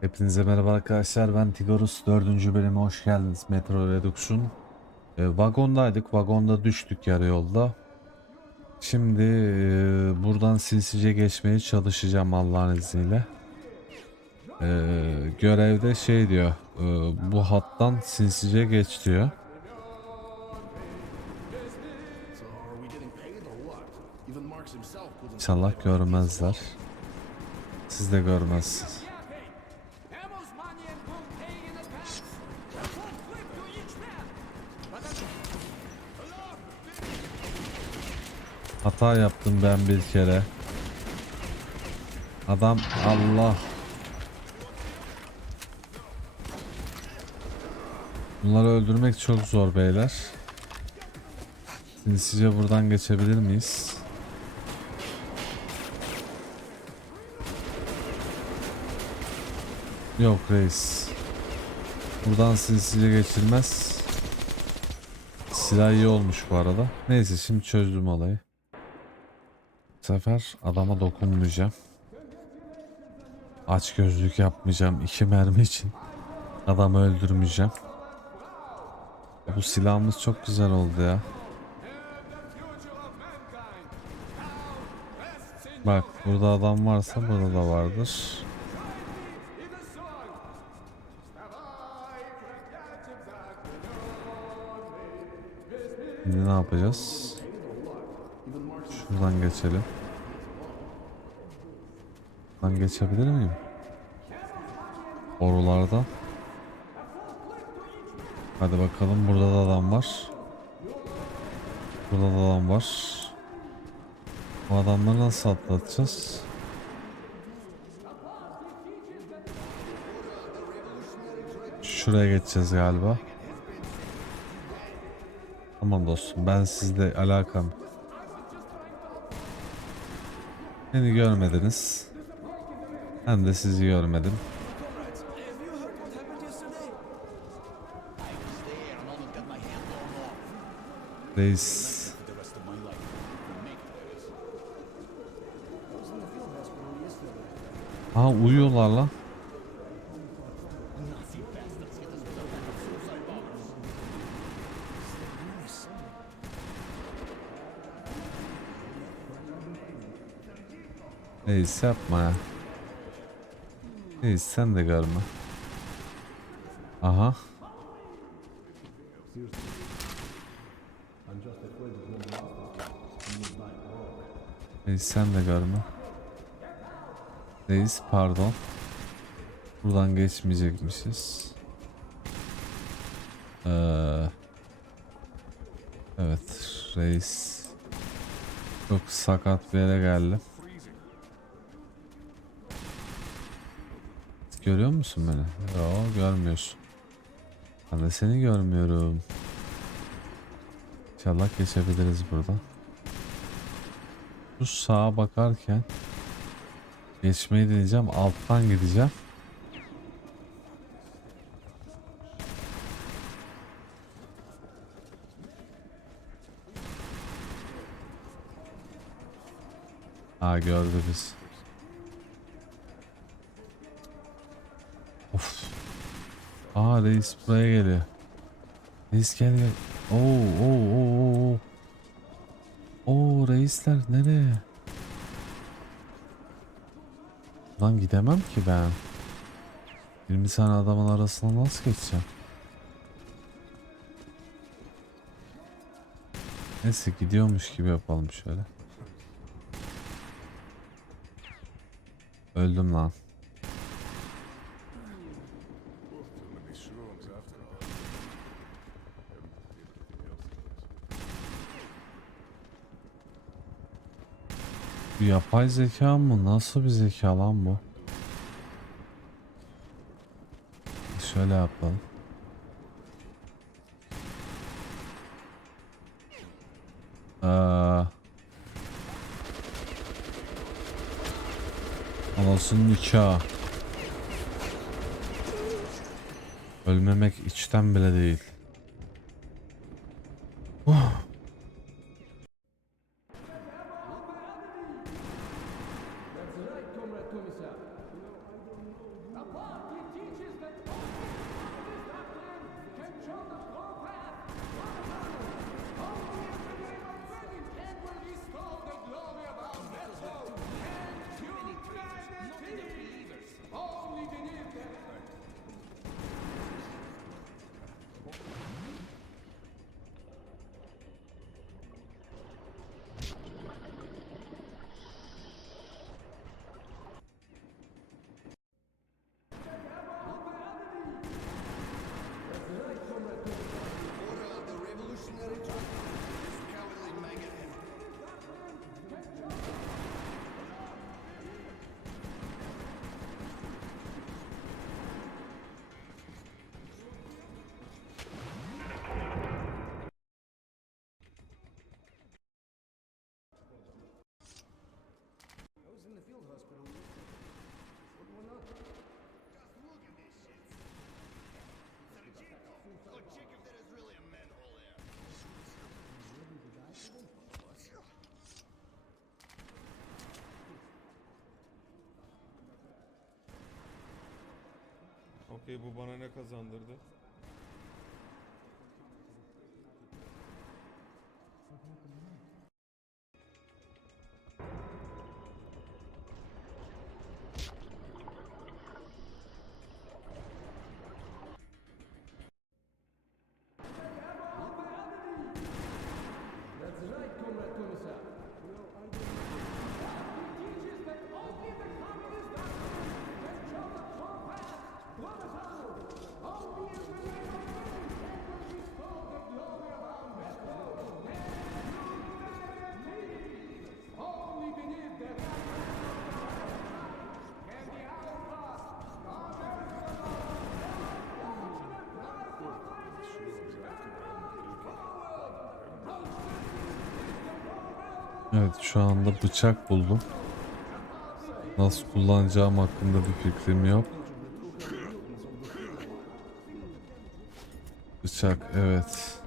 Hepinize merhaba arkadaşlar ben Tigorus. 4. bölüme hoş geldiniz Metro Reduction. E, Vagondaydık vagonda düştük yarı yolda. Şimdi e, buradan sinsice geçmeye çalışacağım Allah'ın izniyle. E, Görevde şey diyor e, bu hattan sinsice geç diyor. İnşallah görmezler. Siz de görmezsiniz Hata yaptım ben bir kere. Adam Allah. Bunları öldürmek çok zor beyler. Şimdi sizce buradan geçebilir miyiz? Yok reis. Buradan sinsice geçilmez. Silah iyi olmuş bu arada. Neyse şimdi çözdüm olayı. Sefer adama dokunmayacağım. Aç gözlük yapmayacağım iki mermi için. Adamı öldürmeyeceğim. Bu silahımız çok güzel oldu ya. Bak burada adam varsa burada da vardır. Şimdi ne yapacağız? Şuradan geçelim. Buradan geçebilir miyim? Borulardan. Hadi bakalım burada da adam var. Burada da adam var. Bu adamları nasıl atlatacağız? Şuraya geçeceğiz galiba. Tamam dostum ben sizle alakam. Beni görmediniz. Ben de sizi görmedim. Reis. Aa uyuyorlar lan. Reis yapma ya. Reis sen de görme. Aha. Reis sen de görme. Reis pardon. Buradan geçmeyecekmişiz. Ee, evet reis. Çok sakat bir yere geldim. Görüyor musun beni? Yok görmüyorsun. Ben de seni görmüyorum. İnşallah geçebiliriz buradan. Şu sağa bakarken geçmeyi deneyeceğim. Alttan gideceğim. Ha gördü biz. Aa reis buraya geliyor. Reis gel gel. Oo oo oo oo. Oo reisler nereye? Lan gidemem ki ben. 20 tane adamın arasına nasıl geçeceğim? Neyse gidiyormuş gibi yapalım şöyle. Öldüm lan. Bu yapay zeka mı? Nasıl bir zeka lan bu? Şöyle yapalım. Ee, anasının nikahı. Ölmemek içten bile değil. Okey bu bana ne kazandırdı? Evet şu anda bıçak buldum. Nasıl kullanacağım hakkında bir fikrim yok. Bıçak evet.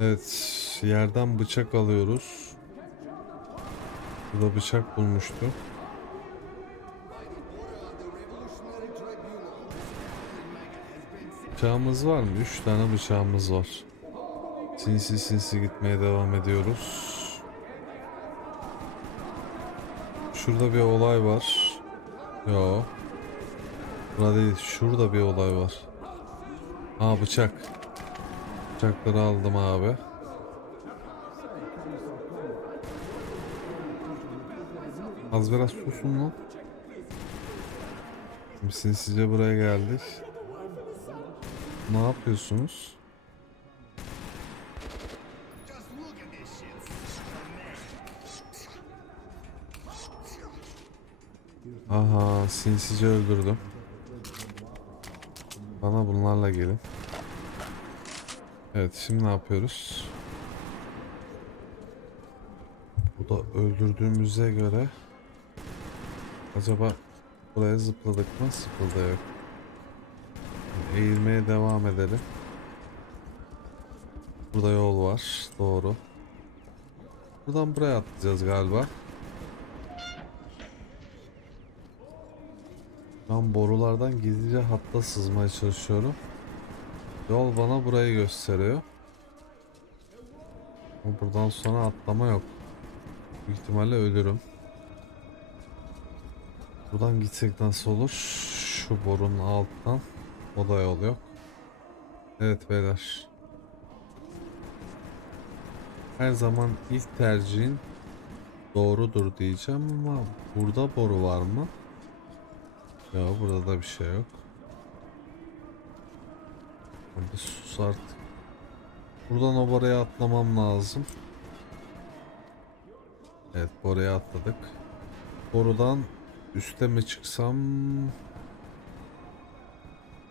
Evet yerden bıçak alıyoruz. Burada bıçak bulmuştu. Bıçağımız var mı? 3 tane bıçağımız var. Sinsi sinsi gitmeye devam ediyoruz. Şurada bir olay var. Yo. Burada değil. Şurada bir olay var. Ha bıçak. Bıçakları aldım abi. Az biraz susun lan. Şimdi size buraya geldik. Ne yapıyorsunuz? Aha sinsice öldürdüm. Bana bunlarla gelin. Evet şimdi ne yapıyoruz? Bu da öldürdüğümüze göre acaba buraya zıpladık mı? Zıpladık. Eğilmeye devam edelim. Burada yol var. Doğru. Buradan buraya atlayacağız galiba. Ben borulardan gizlice hatta sızmaya çalışıyorum. Yol bana burayı gösteriyor. Ama buradan sonra atlama yok. Büyük ihtimalle ölürüm. Buradan gitsek nasıl olur? Şu borunun alttan. O da yol yok. Evet beyler. Her zaman ilk tercihin doğrudur diyeceğim ama burada boru var mı? Ya burada da bir şey yok. Hadi sus artık. Buradan o boruya atlamam lazım. Evet boruya atladık. Borudan üste mi çıksam?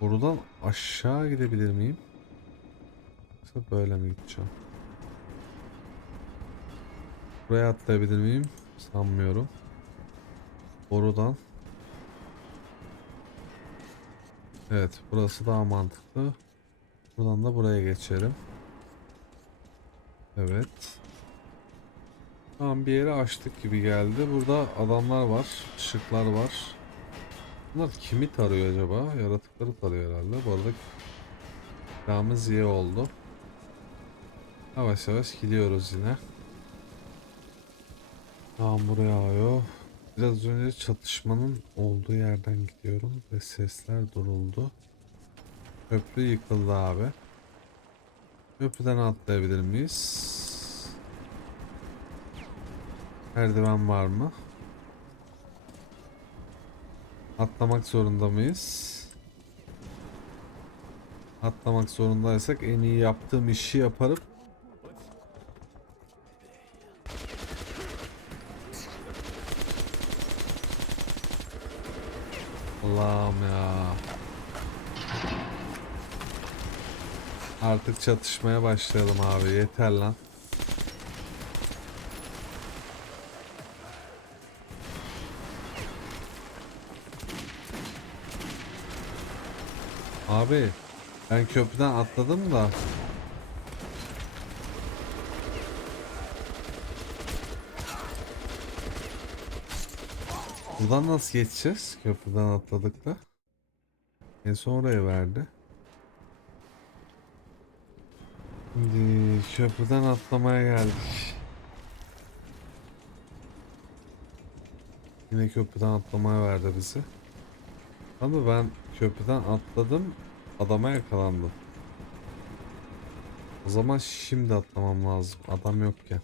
Borudan aşağı gidebilir miyim? Yoksa böyle mi gideceğim? Buraya atlayabilir miyim? Sanmıyorum. Borudan Evet, burası daha mantıklı. Buradan da buraya geçelim. Evet. Tamam bir yere açtık gibi geldi. Burada adamlar var, ışıklar var. Bunlar kimi tarıyor acaba? Yaratıkları tarıyor herhalde. Bu arada silahımız iyi oldu. Yavaş yavaş gidiyoruz yine. Yağmur yağıyor. Biraz önce çatışmanın olduğu yerden gidiyorum ve sesler duruldu. Köprü yıkıldı abi. Köprüden atlayabilir miyiz? Merdiven var mı? Atlamak zorunda mıyız? Atlamak zorundaysak en iyi yaptığım işi yaparım. Allah'ım ya. Artık çatışmaya başlayalım abi. Yeter lan. Abi ben köprüden atladım da. Buradan nasıl geçeceğiz? Köprüden atladık da. En son oraya verdi. Şimdi köprüden atlamaya geldik. Yine köprüden atlamaya verdi bizi. Ama ben köprüden atladım. Adama yakalandım. O zaman şimdi atlamam lazım. Adam yokken.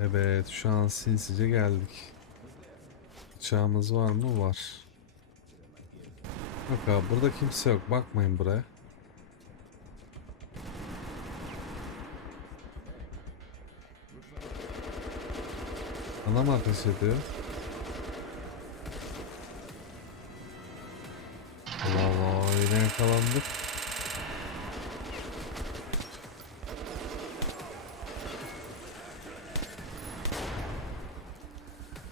Evet şu an sinsice geldik. Bıçağımız var mı? Var. Yok abi burada kimse yok. Bakmayın buraya. Bana mı ateş ediyor? Yakalandık.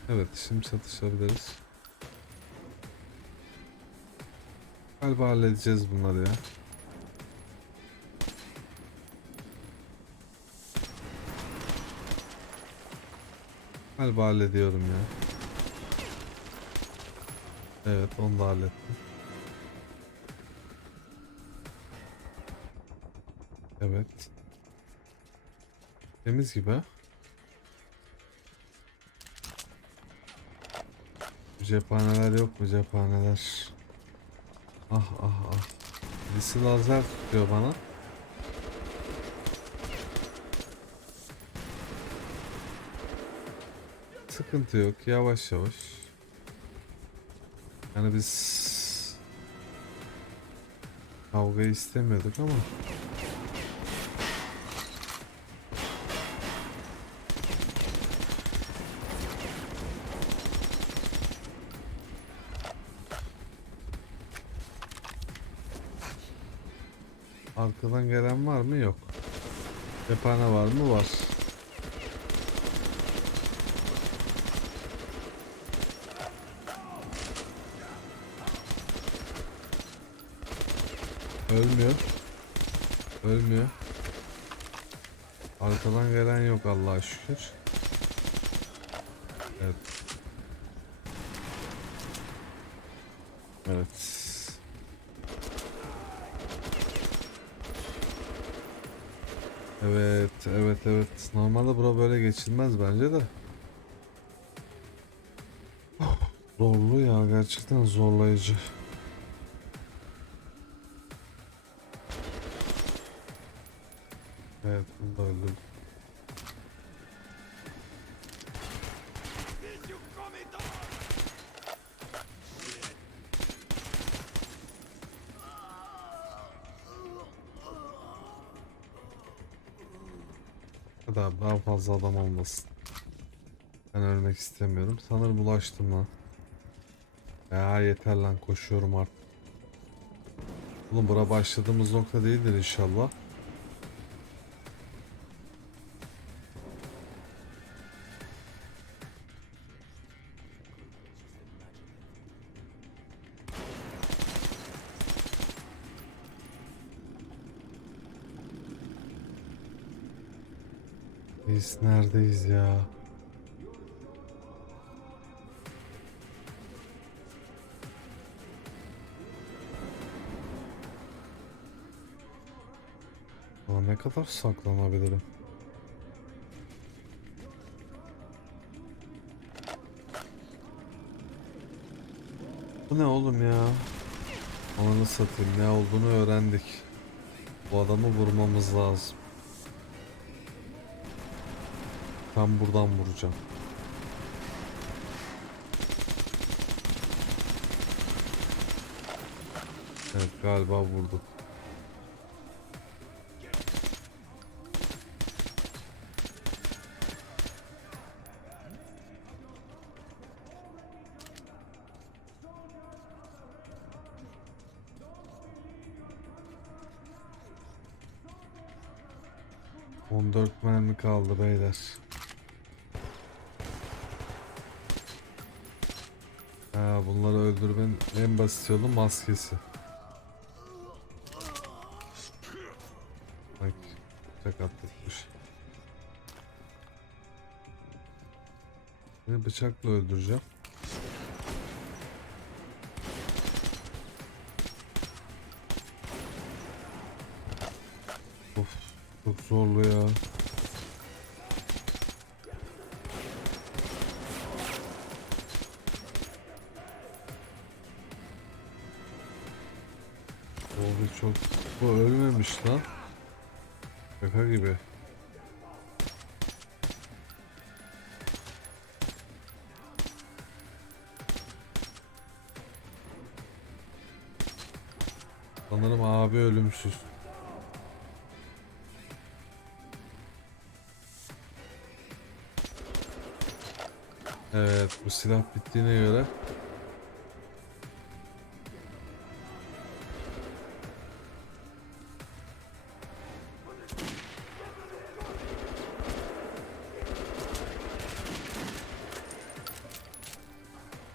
Evet şimdi çatışabiliriz. Galiba halledeceğiz bunları ya. Galiba hallediyorum ya. Evet onu da hallettim. Evet. Temiz gibi ha. Cephaneler yok mu cephaneler? Ah ah ah. Birisi lazer tutuyor bana. Sıkıntı yok yavaş yavaş. Yani biz kavga istemiyorduk ama arkadan gelen var mı? Yok. Cephane var mı? Var. Ölmüyor. Ölmüyor. Arkadan gelen yok Allah'a şükür. Evet. Evet. Evet, evet, evet. Normalde bura böyle geçilmez bence de. Zorlu ya, gerçekten zorlayıcı. Evet, bunu da öldürdüm. Abi daha fazla adam olmasın. Ben ölmek istemiyorum. Sanırım ulaştım lan. Ya yeter lan koşuyorum artık. Oğlum bura başladığımız nokta değildir inşallah. Neredeyiz ya? Aa, ne kadar saklanabilirim? Bu ne oğlum ya? Ananı satayım ne olduğunu öğrendik. Bu adamı vurmamız lazım. Tam buradan vuracağım. Evet galiba vurdu. On mermi kaldı beyler. Ha, bunları öldürmenin en basit yolu maskesi. Bak, tek atlatmış. Seni bıçakla öldüreceğim. Of çok zorlu ya. Oldu çok. Bu ölmemiş lan. Şaka gibi. Sanırım abi ölümsüz. Evet bu silah bittiğine göre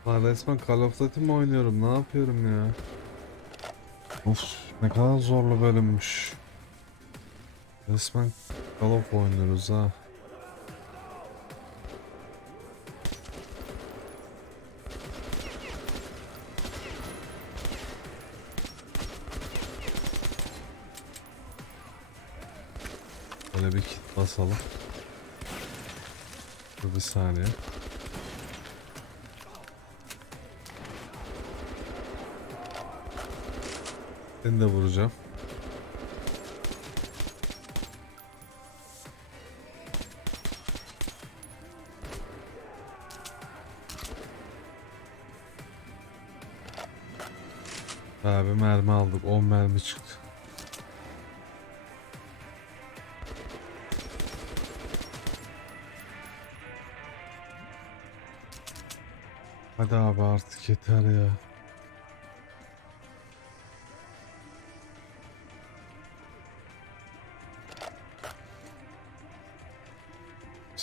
Lan resmen Call of Duty mi oynuyorum ne yapıyorum ya Of ne kadar zorlu bölümmüş Resmen Call of oynuyoruz ha Böyle bir kit basalım. Bir saniye. Seni de vuracağım. Abi mermi aldık. 10 mermi çıktı. Hadi abi artık yeter ya.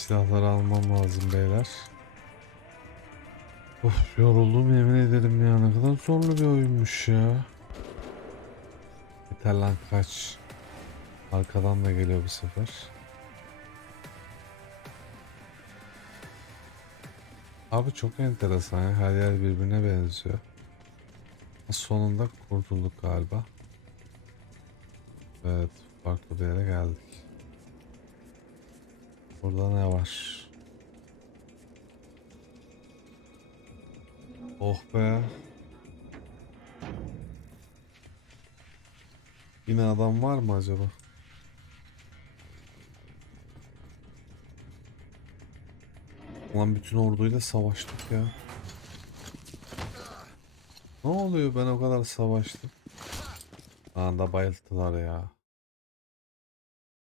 Silahları almam lazım beyler. Of yoruldum yemin ederim ya ne kadar zorlu bir oyunmuş ya. Yeter lan kaç. Arkadan da geliyor bu sefer. Abi çok enteresan ya. Her yer birbirine benziyor. Sonunda kurtulduk galiba. Evet farklı bir yere geldik. Burada ne var? Oh be. Yine adam var mı acaba? Ulan bütün orduyla savaştık ya. Ne oluyor ben o kadar savaştım. Anda bayılttılar ya.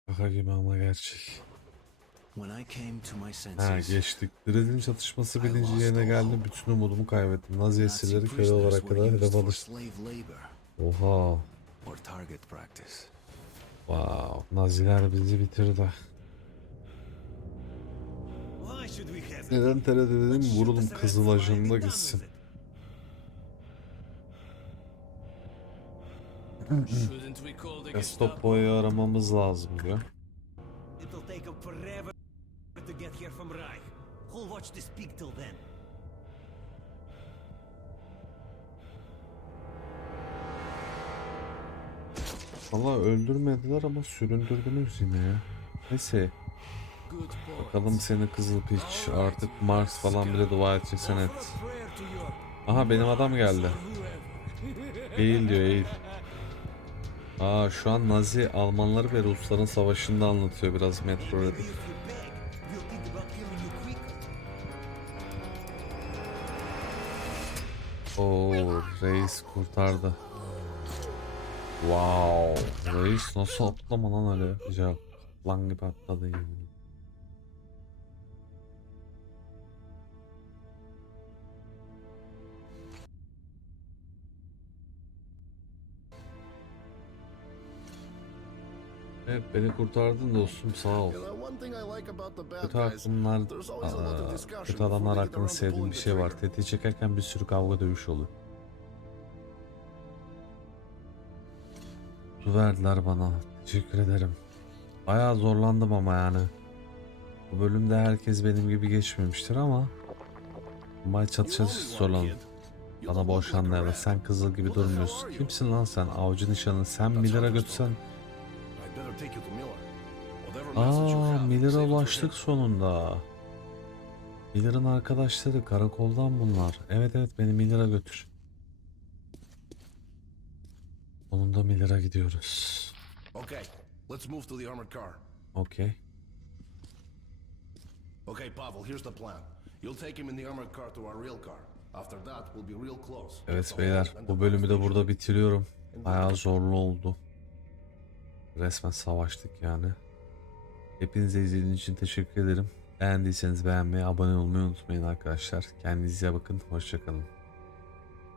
Şaka gibi ama gerçek. Ha senses, geçtik. Berlin çatışması birinci yerine geldi. Bütün umudumu kaybettim. Nazi esirleri köle olarak kadar hedef alıştı. Oha. Wow. Naziler bizi bitirdi. Why should we hesitate? Neden tereddüt edeyim? The Kızıl done gitsin. the Gestapo? Gestapo'yu aramamız lazım diyor. Get here from Reich. Who'll watch this peak till then? Valla öldürmediler ama süründürdünüz yine ya. Neyse. Bakalım seni kızıl piç. Artık Mars falan bile dua et. Prayer to your Aha benim adam geldi. Eğil diyor eğil. Aa şu an Nazi Almanları ve Rusların savaşını da anlatıyor biraz Metro Maybe Oo reis kurtardı. Wow. Reis nasıl atlama lan öyle? Güzel. Lan gibi atladı yemin. Evet beni kurtardın dostum sağ ol. Kötü aklımlar, aa, kötü adamlar hakkında sevdiğim bir şey var. Tetiği çekerken bir sürü kavga dövüş oluyor. Su verdiler bana. Teşekkür ederim. Bayağı zorlandım ama yani. Bu bölümde herkes benim gibi geçmemiştir ama May çatışa soralım. Bana boşan nerede? Sen kızıl gibi durmuyorsun. Kimsin lan sen? Avcı nişanı. Sen Miller'a götürsen. Aa Miller'a ulaştık sonunda. Miller'ın arkadaşları karakoldan bunlar. Evet evet beni Miller'a götür. Sonunda Miller'a gidiyoruz. Okay, let's move to the armored car. Okey. Okay, Pavel, here's the plan. You'll take him in the armored car to our real car. After that, we'll be real close. Evet beyler bu bölümü de burada bitiriyorum. Bayağı zorlu oldu. Resmen savaştık yani. Hepinize izlediğiniz için teşekkür ederim. Beğendiyseniz beğenmeyi, abone olmayı unutmayın arkadaşlar. Kendinize bakın. Hoşçakalın.